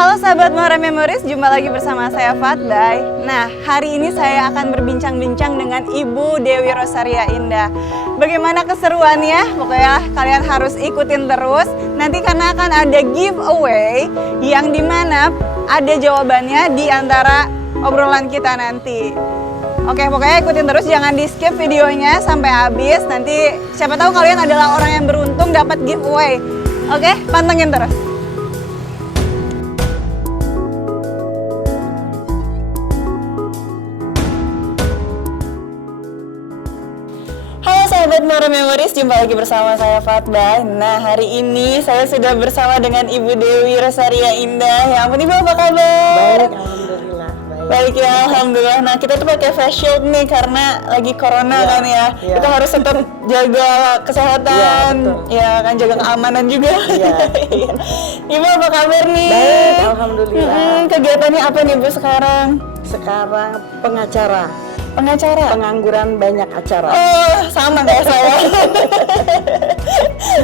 Halo sahabat Muara Memories, jumpa lagi bersama saya Fatbay. Nah, hari ini saya akan berbincang-bincang dengan Ibu Dewi Rosaria Indah. Bagaimana keseruannya? Pokoknya kalian harus ikutin terus. Nanti karena akan ada giveaway yang dimana ada jawabannya di antara obrolan kita nanti. Oke, pokoknya ikutin terus, jangan di skip videonya sampai habis. Nanti siapa tahu kalian adalah orang yang beruntung dapat giveaway. Oke, pantengin terus. Sahabat Muara Memories, jumpa lagi bersama saya Fatbay. Nah, hari ini saya sudah bersama dengan Ibu Dewi Rosaria Indah. Ya ampun, Ibu apa kabar? Baik, alhamdulillah. Baik ya, alhamdulillah. Nah, kita tuh pakai face shield nih karena lagi corona kan ya. Kita harus tetap jaga kesehatan, ya kan, jaga keamanan juga. Ibu apa kabar nih? Baik, alhamdulillah. Kegiatannya apa nih Bu sekarang? Sekarang pengacara. Pengacara? Pengangguran banyak acara. Oh, sama kayak saya.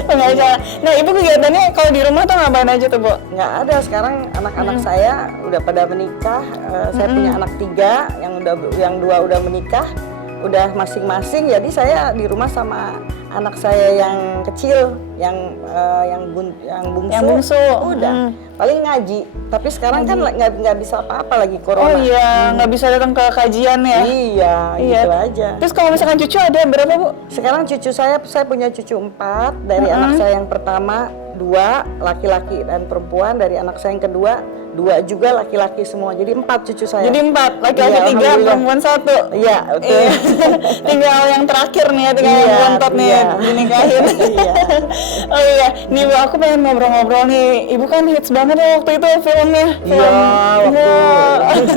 Pengacara. Nah, Ibu kegiatannya kalau di rumah tuh ngapain aja tuh, Bu? Nggak ada, sekarang anak-anak saya udah pada menikah. Saya punya anak 3, yang 2 udah menikah, udah masing-masing. Jadi saya di rumah sama anak saya yang kecil, yang bungsu. Udah paling ngaji. Tapi sekarang kan nggak bisa apa-apa lagi corona. Oh iya, nggak bisa datang ke kajian ya? Iya, gitu aja. Terus kalau misalkan cucu ada berapa, Bu? Sekarang cucu saya punya cucu 4. Dari anak saya yang pertama 2 laki-laki dan perempuan. Dari anak saya yang kedua 2 juga laki-laki semua. Jadi 4 cucu saya. Jadi 4, laki-laki 3, perempuan 1. Iya, betul. Tinggal yang terakhir nih ya, tinggal yang bontot nih ya, dinikahin. Oh iya, nih Bu, aku pengen ngobrol-ngobrol nih. Ibu kan hits banget ya waktu itu filmnya. Iya, waktu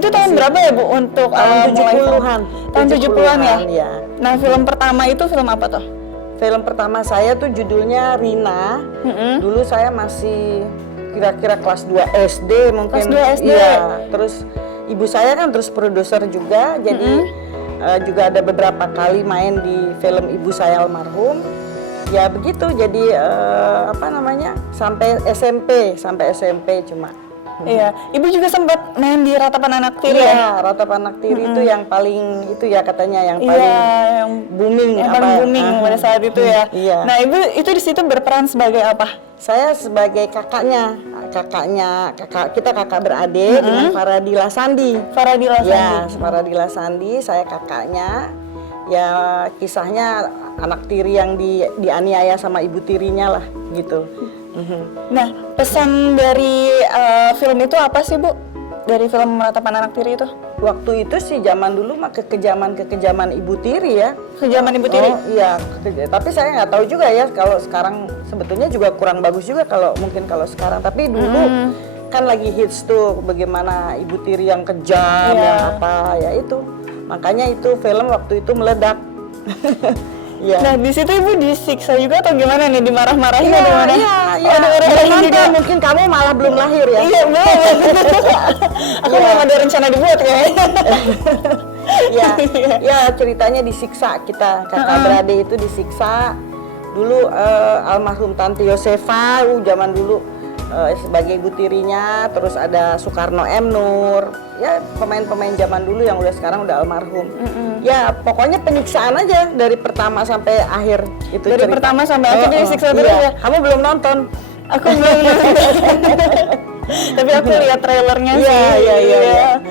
itu tahun berapa ya Bu untuk tahun 70-an? Tahun 70-an ya? Iya. Nah, film pertama itu film apa tuh? Film pertama saya tuh judulnya Rina. Dulu saya masih kira-kira kelas 2 SD mungkin. Kelas 2 SD? Iya. Terus ibu saya kan terus produser juga, jadi juga ada beberapa kali main di film ibu saya almarhum. Ya begitu, jadi sampai SMP cuma. Iya, Ibu juga sempat main di Ratapan Anak Tiri ya? Iya, Ratapan Anak Tiri itu yang paling itu ya katanya yang paling yang booming. Yang paling booming pada saat itu ya. Iya. Nah, Ibu itu di situ berperan sebagai apa? Saya sebagai kakak kita kakak beradik dengan Faradila Sandi. Faradila Sandi. Ya, Faradila Sandi, saya kakaknya. Ya, kisahnya anak tiri yang dianiaya sama ibu tirinya lah gitu. Nah, pesan dari film itu apa sih, Bu? Dari film Ratapan Anak Tiri itu? Waktu itu sih zaman dulu mah kekejaman ibu tiri ya. Kejaman ibu tiri? Oh iya, tapi saya nggak tahu juga ya kalau sekarang sebetulnya juga kurang bagus juga kalau sekarang. Tapi dulu kan lagi hits tuh bagaimana ibu tiri yang kejam, yang apa ya itu. Makanya itu film waktu itu meledak. Ya. Nah, di situ Ibu disiksa juga atau gimana nih, dimarah-marahin atau gimana? Iya. Juga mungkin kamu malah belum lahir ya. Iya, belum. Aku belum ada rencana dibuat kayaknya. Ya, ceritanya disiksa kita, kakak beradik itu disiksa. Dulu almarhum Tante Yosefa, zaman dulu sebagai ibu tirinya, terus ada Soekarno M. Nur, ya pemain-pemain zaman dulu yang udah sekarang udah almarhum. Ya pokoknya penyiksaan aja dari pertama sampai akhir itu. Dari cerita. Pertama sampai akhir disiksa terus ya? Kamu belum nonton? Aku belum nonton. Tapi aku lihat trailernya sih. Iya.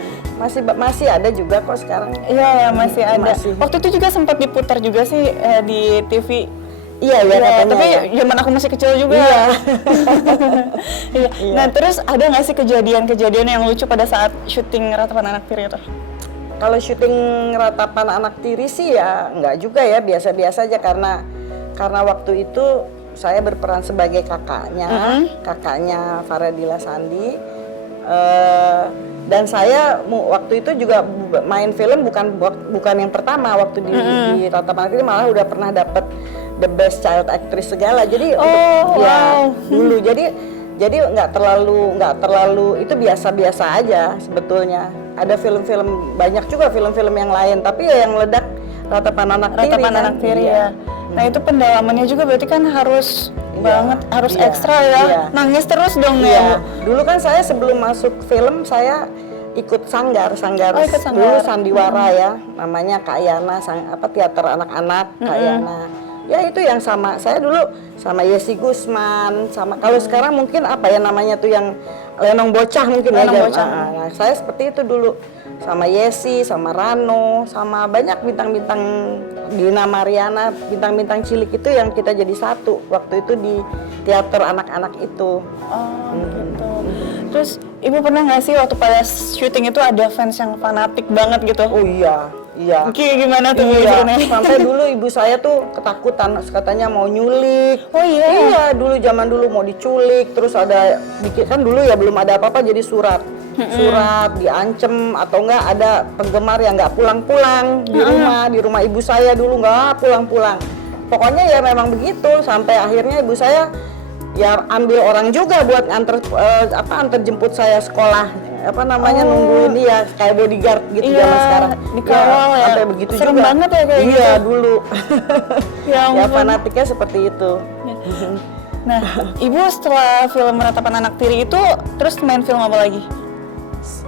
Masih ada juga kok sekarang. Iya, masih ada. Waktu itu juga sempat diputar juga sih di TV. Iya, katanya. Tapi zaman aku masih kecil juga. Iya. Nah, terus ada nggak sih kejadian-kejadian yang lucu pada saat syuting Ratapan Anak Tiri itu? Kalau syuting Ratapan Anak Tiri sih ya nggak juga ya, biasa-biasa aja karena waktu itu saya berperan sebagai kakaknya Faradila Sandi. Dan saya waktu itu juga main film bukan yang pertama, waktu di Ratapan Anak Tiri malah udah pernah dapet the best child actress segala. Jadi dulu jadi nggak terlalu itu biasa-biasa aja sebetulnya. Ada film-film banyak juga film-film yang lain, tapi ya yang meledak Ratapan Anak Tiri. Ratapan Anak Tiri ya. Nah, itu pendalamannya juga berarti kan harus banget, harus Iya, ekstra ya. iya. Nangis terus dong ya, Iya. Bu. Dulu kan saya sebelum masuk film saya ikut sanggar Oh, ikut sanggar. dulu sandiwara ya, namanya Kak Yana, teater anak-anak Kak Yana. Ya itu yang sama, saya dulu sama Yesi Gusman, sama kalau sekarang mungkin apa ya namanya tuh yang Lenong Bocah mungkin Lenong ya. Bocah. Nah, saya seperti itu dulu sama Yesi, sama Rano, sama banyak bintang-bintang Dina Mariana, bintang-bintang cilik itu yang kita jadi satu waktu itu di teater anak-anak itu. Oh, gitu. Terus Ibu pernah nggak sih waktu pada syuting itu ada fans yang fanatik banget gitu? Oh iya, iya. Gimana tuh Bu Iya, ceritanya? sampai dulu ibu saya tuh ketakutan, katanya mau nyulik. Oh iya? Iya, dulu zaman dulu mau diculik, terus ada kan dulu ya belum ada apa-apa jadi surat. Surat diancem atau enggak ada penggemar yang nggak pulang-pulang di rumah ibu saya dulu nggak pulang-pulang. Pokoknya ya memang begitu sampai akhirnya ibu saya ya ambil orang juga buat antar jemput saya sekolah nungguin dia kayak bodyguard gitu Iya, zaman sekarang dikawal ya. sampai begitu Serem juga banget ya kayak iya gitu. dulu Ya ya ampun. fanatiknya seperti itu. Nah, Ibu setelah film Ratapan Anak Tiri itu terus main film apa lagi?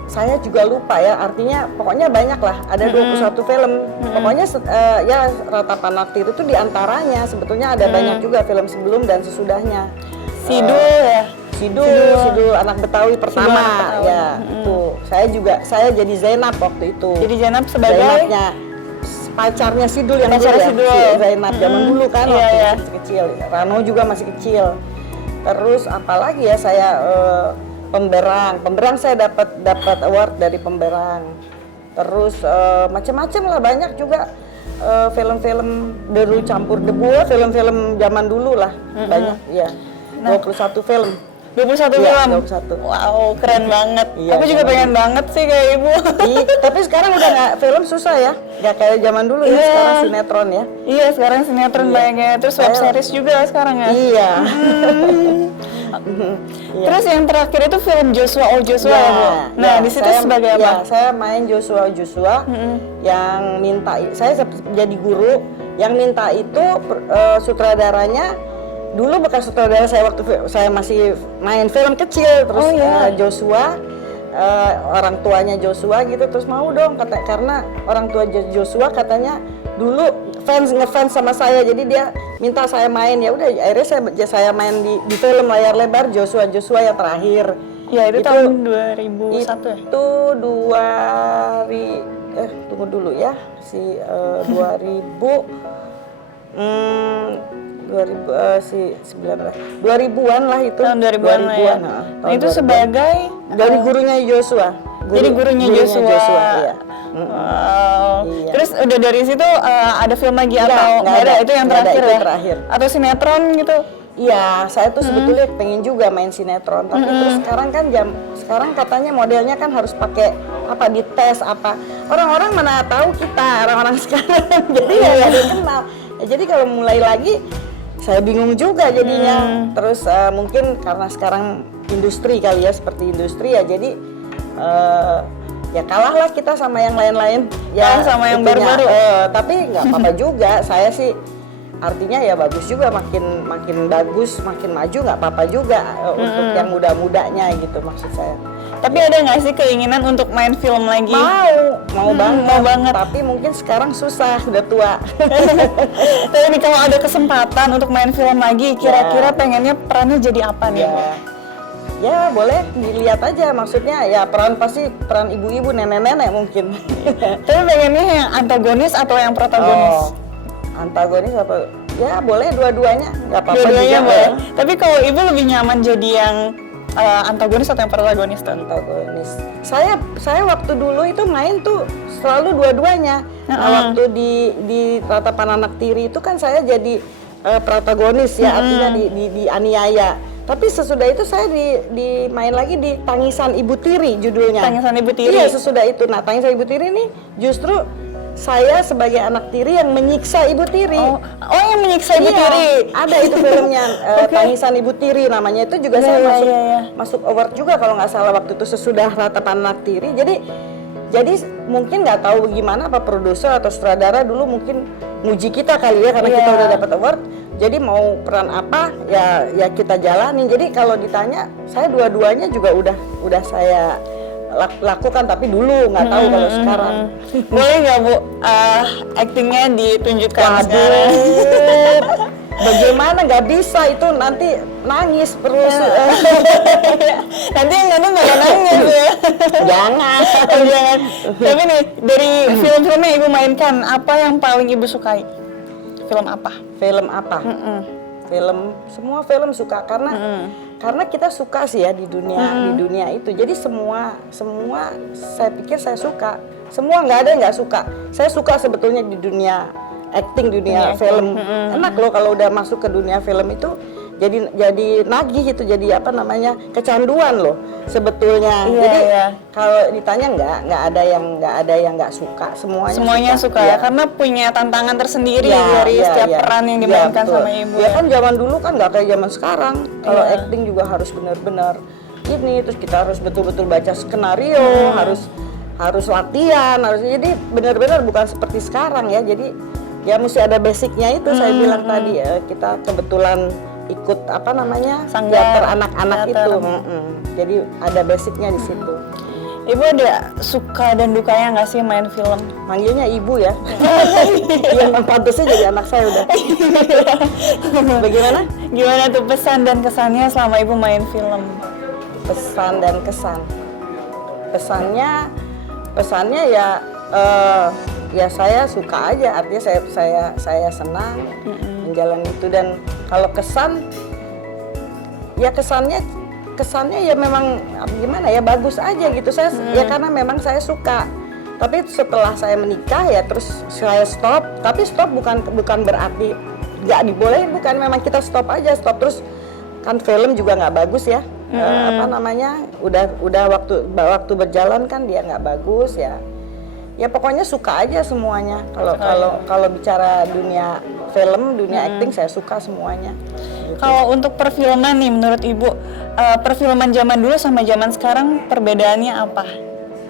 Saya juga lupa ya, artinya pokoknya banyak lah, ada 21 film. Pokoknya ya Ratapan Anak Tiri itu diantaranya, sebetulnya ada banyak juga film sebelum dan sesudahnya. Sidul ya? Sidul anak Betawi pertama, Sidul anak Betawi. ya itu. Saya jadi Zainab waktu itu. Jadi Zainab sebagai Zainabnya pacarnya Sidul yang dulu Pacarnya ya, Sidul. si Zainab zaman dulu kan Iya, waktu iya. masih kecil. Rano juga masih kecil. Terus apalagi ya saya Pemberang saya dapat award dari Pemberang. Terus macam-macam lah banyak juga film-film Deru Campur Debu, film-film zaman dulu lah banyak ya. 21 film. 21 Iya, film? 21. Wow, keren banget. Iya, Aku juga zaman pengen banget sih kayak Ibu. Tapi sekarang udah nggak film susah ya, nggak kayak zaman dulu ya. Iya. Sekarang sinetron ya. Iya, sekarang sinetron banyaknya. Terus web series juga sekarang ya? Iya. Terus yang terakhir itu film Joshua Oh Joshua ya, Bu? Nah, di situ sebagai apa? Ya, saya main Joshua yang minta, saya jadi guru, yang minta itu sutradaranya, dulu bekas sutradara saya waktu saya masih main film kecil, terus Joshua, orang tuanya Joshua gitu, terus mau dong, karena orang tua Joshua katanya dulu ngefans sama saya, jadi dia minta saya main, ya udah akhirnya saya main di film layar lebar Joshua yang terakhir. Ya, itu tahun 2001 ya? Itu tunggu dulu ya, 2000-an lah itu. Tahun 2000-an lah ya. Nah, itu 2000-an. sebagai dari gurunya Joshua. Jadi gurunya Joshua. Iya. Wow. Iya. Terus udah dari situ ada film lagi Nggak, atau nggak nggak ada? ada. Itu yang Nggak ada, terakhir itu ya? terakhir. Atau sinetron gitu? Iya, saya tuh sebetulnya pengen juga main sinetron, tapi terus sekarang katanya modelnya kan harus pakai dites apa. Orang-orang mana tahu kita, orang-orang sekarang. Jadi ya nggak ada yang kenal. Ya, jadi kalau mulai lagi saya bingung juga jadinya. Terus mungkin karena sekarang industri kali ya, seperti industri ya, jadi ya kalahlah kita sama yang lain-lain. Ya sama yang itunya. baru-baru. Tapi nggak apa-apa juga. Saya sih artinya ya bagus juga, makin bagus, makin maju nggak apa-apa juga untuk yang muda-mudanya gitu maksud saya. Tapi ada nggak sih keinginan untuk main film lagi? Mau banget. Tapi mungkin sekarang susah, udah tua. Tapi nih kalau ada kesempatan untuk main film lagi, kira-kira pengennya perannya jadi apa nih? Ya boleh dilihat aja, maksudnya ya peran ibu-ibu, nenek-nenek mungkin. Tapi pengennya yang antagonis atau yang protagonis? Antagonis apa? Ya boleh dua-duanya, nggak apa-apa Dua-duanya juga. boleh. Tapi kalau Ibu lebih nyaman jadi yang antagonis atau yang protagonis tuh? Antagonis. Saya waktu dulu itu main tuh selalu dua-duanya. Nah, waktu di Ratapan Anak Tiri itu kan saya jadi protagonis ya, artinya di aniaya. Tapi sesudah itu saya dimain lagi di Tangisan Ibu Tiri judulnya. Tangisan Ibu Tiri. Iya, sesudah itu. Nah, Tangisan Ibu Tiri ini justru saya sebagai anak tiri yang menyiksa Ibu Tiri. Oh, yang menyiksa Ibu Tiri. Ada itu filmnya, Tangisan Ibu Tiri namanya, itu juga saya masuk award juga kalau nggak salah waktu itu sesudah Ratapan Anak Tiri. Jadi Jadi mungkin nggak tahu gimana apa produser atau sutradara dulu mungkin muji kita kali ya karena kita udah dapat award. Jadi mau peran apa ya kita jalani. Jadi kalau ditanya saya dua-duanya juga udah saya lakukan, tapi dulu nggak tahu kalau sekarang. Boleh nggak Bu aktingnya ditunjukkan sekarang? Bagaimana nggak bisa, itu nanti nangis terus. Nanti yang nonton nggak nangis ya? Jangan. Jangan. Tapi nih dari film-film yang Ibu mainkan, apa yang paling Ibu sukai? Film apa? Film apa? Semua film suka karena kita suka sih ya di dunia itu. Jadi semua saya pikir saya suka. Semua nggak ada yang nggak suka. Saya suka sebetulnya di dunia acting, dunia film. Enak loh kalau udah masuk ke dunia film itu jadi nagih itu, jadi apa namanya, kecanduan loh sebetulnya. Jadi kalau ditanya nggak ada yang nggak suka, semuanya suka ya, karena punya tantangan tersendiri dari setiap peran yang dimainkan sama Ibu. Ya kan zaman dulu kan nggak kayak zaman sekarang. Kalau acting juga harus benar-benar ini, terus kita harus betul-betul baca skenario, harus latihan, jadi benar-benar bukan seperti sekarang ya. Jadi ya mesti ada basicnya itu. Saya bilang tadi ya, kita kebetulan ikut apa namanya, teater anak-anak itu. Jadi ada basicnya di situ. Ibu ada suka dan dukanya nggak sih main film? Manggilnya ibu ya. Yang pantasnya jadi anak saya udah. Bagaimana? Gimana tuh pesan dan kesannya selama Ibu main film? Pesan dan kesan. Pesannya ya saya suka aja, artinya saya senang menjalani itu. Dan kalau kesan, ya kesannya ya memang gimana ya, bagus aja gitu. Saya ya karena memang saya suka. Tapi setelah saya menikah ya terus saya stop. Tapi stop bukan berarti nggak dibolehin, bukan, memang kita stop terus kan film juga nggak bagus ya. Apa namanya, udah waktu berjalan kan dia nggak bagus ya. Ya pokoknya suka aja semuanya. Kalau bicara dunia film, dunia acting, saya suka semuanya. Gitu. Kalau untuk perfilman nih, menurut Ibu, perfilman zaman dulu sama zaman sekarang perbedaannya apa?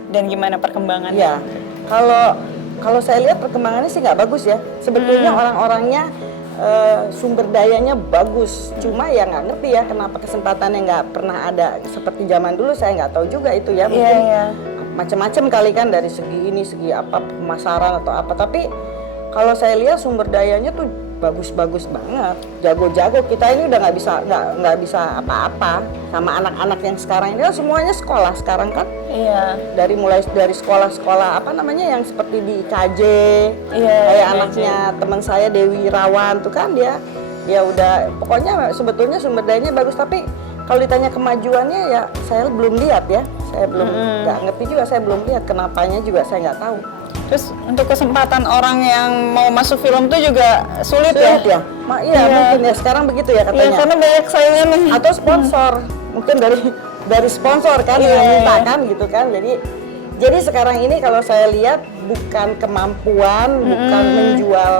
Dan gimana perkembangannya? Ya, kalau saya lihat perkembangannya sih nggak bagus ya. Sebetulnya orang-orangnya sumber dayanya bagus. Cuma ya nggak ngerti ya kenapa kesempatannya nggak pernah ada seperti zaman dulu. Saya nggak tahu juga itu ya. Mungkin macam-macam kali kan, dari segi apa, pemasaran atau apa. Tapi kalau saya lihat sumber dayanya tuh bagus-bagus banget, jago-jago. Kita ini udah nggak bisa apa-apa sama anak-anak yang sekarang ini. Semuanya sekolah sekarang kan. Iya. Mulai dari sekolah-sekolah apa namanya yang seperti di KJ. Kayak anaknya teman saya Dewi Rawan tuh kan, dia udah, pokoknya sebetulnya sumber dayanya bagus. Tapi kalau ditanya kemajuannya ya saya belum lihat ya. Saya belum, nggak ngerti juga, saya belum lihat kenapanya juga saya nggak tahu. Terus untuk kesempatan orang yang mau masuk film tuh juga sulit ya? Iya, mungkin ya sekarang begitu ya katanya. Iya, karena banyak saingan. Atau sponsor, mungkin dari sponsor kan yang minta kan gitu kan. Jadi sekarang ini kalau saya lihat bukan kemampuan, bukan menjual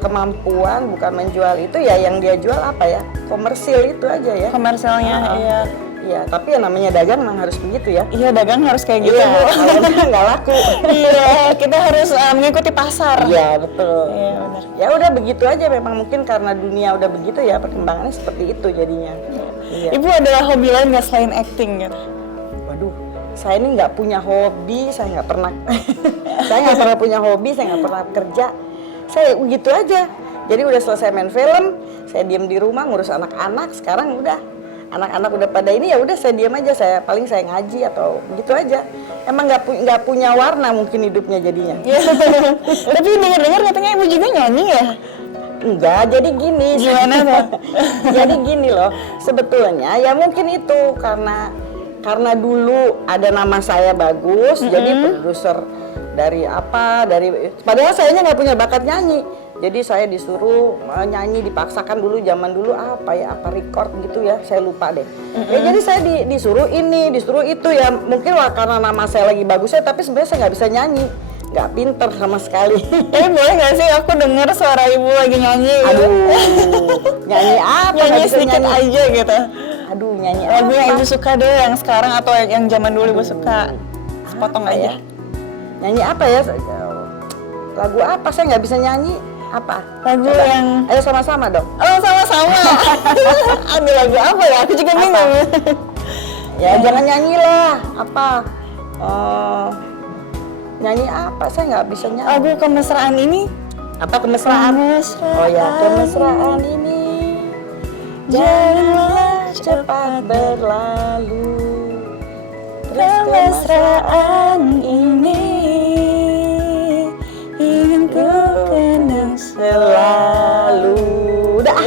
kemampuan, bukan menjual itu ya, yang dia jual apa ya? Komersil itu aja ya. Komersilnya, iya. Iya, tapi ya namanya dagang memang harus begitu ya. Iya, dagang harus kayak gitu. Iya, kalau nggak laku. Iya, kita harus mengikuti pasar. Iya, betul. Iya, benar. Ya udah begitu aja, memang mungkin karena dunia udah begitu ya, perkembangannya seperti itu jadinya. Iya. Ibu adalah hobi lain nggak selain acting gitu? Waduh, saya ini nggak punya hobi, saya nggak pernah. Saya nggak pernah punya hobi, saya nggak pernah kerja. Saya gitu aja. Jadi udah selesai main film, saya diem di rumah ngurus anak-anak. Sekarang udah anak-anak udah pada ini, ya udah saya diam aja, saya ngaji atau gitu aja. Emang nggak punya warna mungkin hidupnya jadinya. Tapi dengar-dengar katanya Ibu juga nyanyi ya? Enggak, jadi gini. Gimana tuh? Jadi gini loh, sebetulnya ya mungkin itu karena dulu ada nama saya bagus, jadi produser padahal sayanya nggak punya bakat nyanyi. Jadi saya disuruh nyanyi, dipaksakan dulu, zaman dulu apa record gitu ya, saya lupa deh. Ya jadi saya disuruh ini, disuruh itu ya, mungkin karena nama saya lagi bagus ya, tapi sebenarnya saya nggak bisa nyanyi, nggak pinter sama sekali. Boleh nggak sih aku dengar suara Ibu lagi nyanyi? Aduh, nyanyi apa? Nyanyi sedikit aja gitu. Aduh, nyanyi lagu apa? Yang Ibu suka deh, yang sekarang atau yang zaman dulu Ibu suka? Sepotong aja. Nyanyi apa ya? Lagu apa? Saya nggak bisa nyanyi. Apa? Lagu Coba. yang Ayo sama-sama dong. oh sama-sama. Ada lagu apa ya? Aku juga bingung. Ya jangan nyanyi lah. Apa? Nyanyi apa? Saya nggak bisa nyanyi. Lagu kemesraan ini. Apa kemesraan? Oh ya, kemesraan ini janganlah cepat berlalu. Terus Kemesraan ini ingin ku kenang selalu. Udah.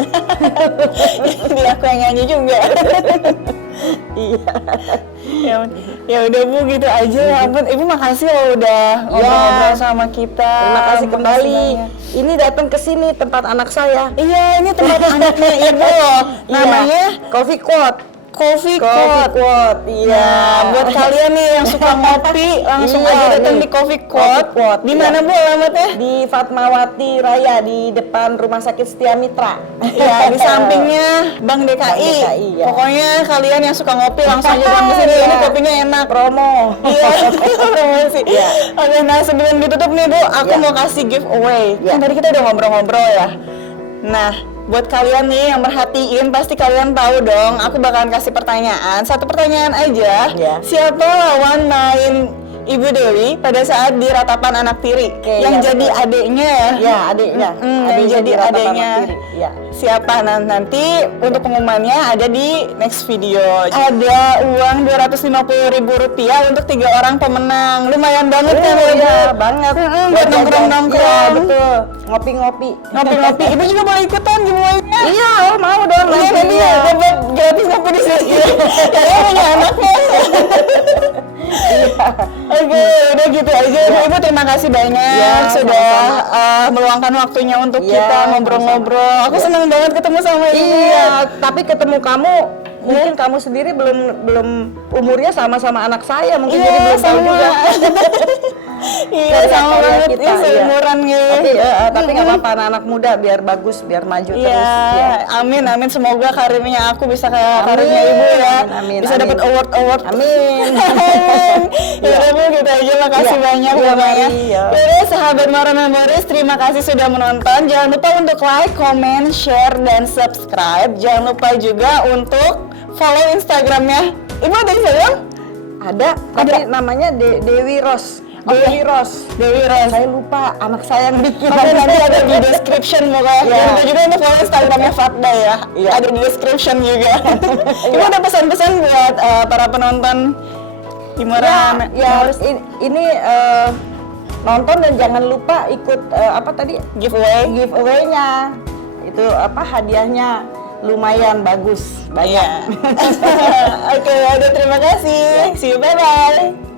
Jadi aku yang nyanyi juga. Iya. Ya udah Bu, gitu aja ya ampun. Ibu makasih ya udah ngobrol sama kita. Terima kasih kembali. banyak. Ini datang ke sini tempat anak saya. Iya, ini tempat anaknya Ibu. Namanya Coffee Quote. Coffee Coffee Quote. Quote. Iya. Nah, buat kalian nih yang suka ngopi, langsung Iya, aja datang nih. di Coffee Coffee Quote. Quote, Di iya. mana Bu alamatnya? Di Fatmawati Raya di depan Rumah Sakit Setia Mitra. Ya, di sampingnya Bank DKI. Bank DKI, ya. Pokoknya kalian yang suka ngopi langsung aja datang ke sini. Iya. Ini kopinya enak. Promo. Iya, promosi. Iya. Oke, nah sebelum ditutup nih Bu, aku Iya. mau kasih giveaway. Iya. Kan tadi kita udah ngobrol-ngobrol ya. Nah, buat kalian nih yang merhatiin, pasti kalian tahu dong. Aku bakalan kasih pertanyaan. Satu pertanyaan aja. Iya. Siapa lawan main Ibu Dewi pada saat di Ratapan Anak Tiri? Oke, yang iya, jadi betul. adiknya ya? Ya, adiknya. Yang jadi di Ratapan adiknya. Anak Tiri. Ya. Siapa? Nah, nanti untuk pengumumannya ada di next video. Ada uang Rp250.000 untuk 3 orang pemenang. Lumayan banget kan Bu? Iya, banget. Buat nongkrong-nongkrong. Iya, betul. Ngopi-ngopi. Ngopi-ngopi. Ibu juga boleh ikutan giveaway-nya. Iya, mau dong. Iya, nanti. nanti ya, dapat gratis ngopi di sini. Kayaknya punya anaknya. Oke, udah gitu aja. Ibu terima kasih banyak Ya, sudah sama-sama. meluangkan waktunya untuk Ya, kita ngobrol-ngobrol. Aku senang banget ketemu sama Ibu. Iya, tapi ketemu kamu mungkin kamu sendiri belum umurnya sama-sama anak saya, mungkin jadi belum tahu juga. Iya, sama Karya banget. kita, Iya, seumuran gitu. Tapi nggak apa-apa, anak muda biar bagus, biar maju Iya, terus. Ya. amin amin. Semoga karirnya aku bisa kayak Amin, karirnya Ibu ya. amin, Bisa amin. dapat award. Amin. Ya udah Bu, gitu aja. Makasih Iya, banyak iya, Bu Maya. mari, ya. Yaudah, sahabat Mora Memories, terima kasih sudah menonton. Jangan lupa untuk like, comment, share, dan subscribe. Jangan lupa juga untuk follow Instagramnya. Ibu ada Instagram? Ada, tapi namanya Dewi Ros. Dewi Ros. Dewi Ros. Saya lupa, anak saya yang bikin. Oke, nanti ada di description pokoknya. Iya. Jangan lupa juga untuk follow Instagramnya Fatda ya. Iya. Ada di description juga. Ibu ada pesan-pesan buat para penonton di Mora? Ini nonton dan jangan lupa ikut apa tadi? Giveaway-nya. Itu apa hadiahnya lumayan bagus, banyak. Oke, udah terima kasih. See you, bye-bye.